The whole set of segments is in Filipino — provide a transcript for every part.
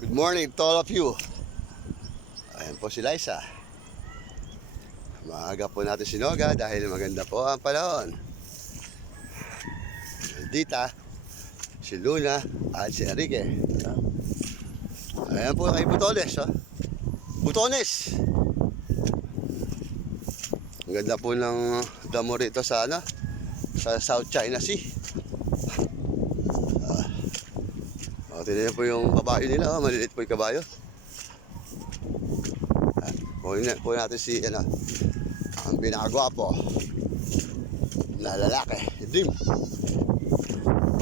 Good morning to all of you. Ayan po si Liza. Maaga po natin sinoga dahil maganda po ang panahon. Dita, si Luna at si Enrique. Ayan po kay Butones. Oh. Butones! Ang ganda po ng damo rito sa, sa South China Sea. Tignan po yung kabayo nila. Maliliit po yung kabayo. Kunin po natin si ang pinakagwapo na lalaki, Dim.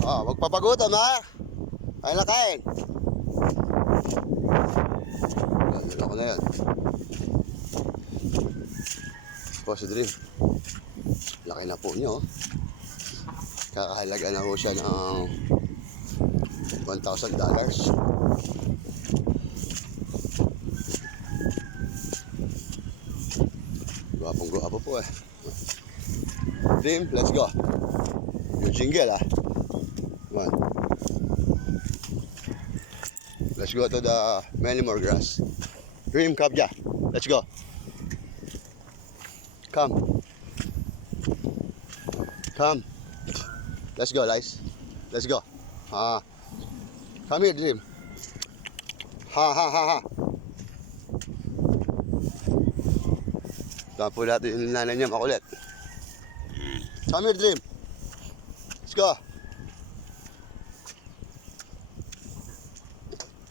Magpapagutom ha. Kain na kain. Gano'n ako na yan. Po si Dream. Laki na po nyo. Kakahalaga na po siya ng $1,000. Gwapong-gwapo po eh. Dream, let's go. Yung jingle ah. Come on. Let's go to the many more grass. Dream, Kabja. Let's go. Come. Come. Let's go, guys. Let's go. Come here, Dream. Ha. Saan po natin yung nanay niya makulit. Come here, Dream. Let's go.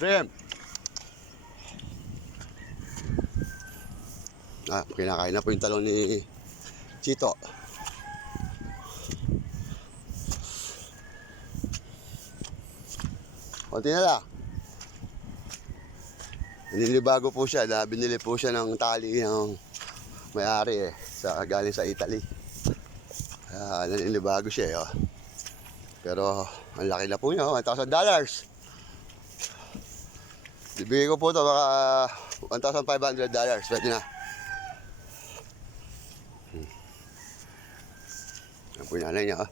Dream. Kinakain na po yung talong ni Chito. Konti na lang. Nilibago po siya. Binili po siya ng tali ng may-ari galing sa Italy. Nanilibago siya oh. Pero ang laki na po niya, $1,000. Bibigay ko po ito baka $1,500. Pwede na. Yan po yung nanay niya oh.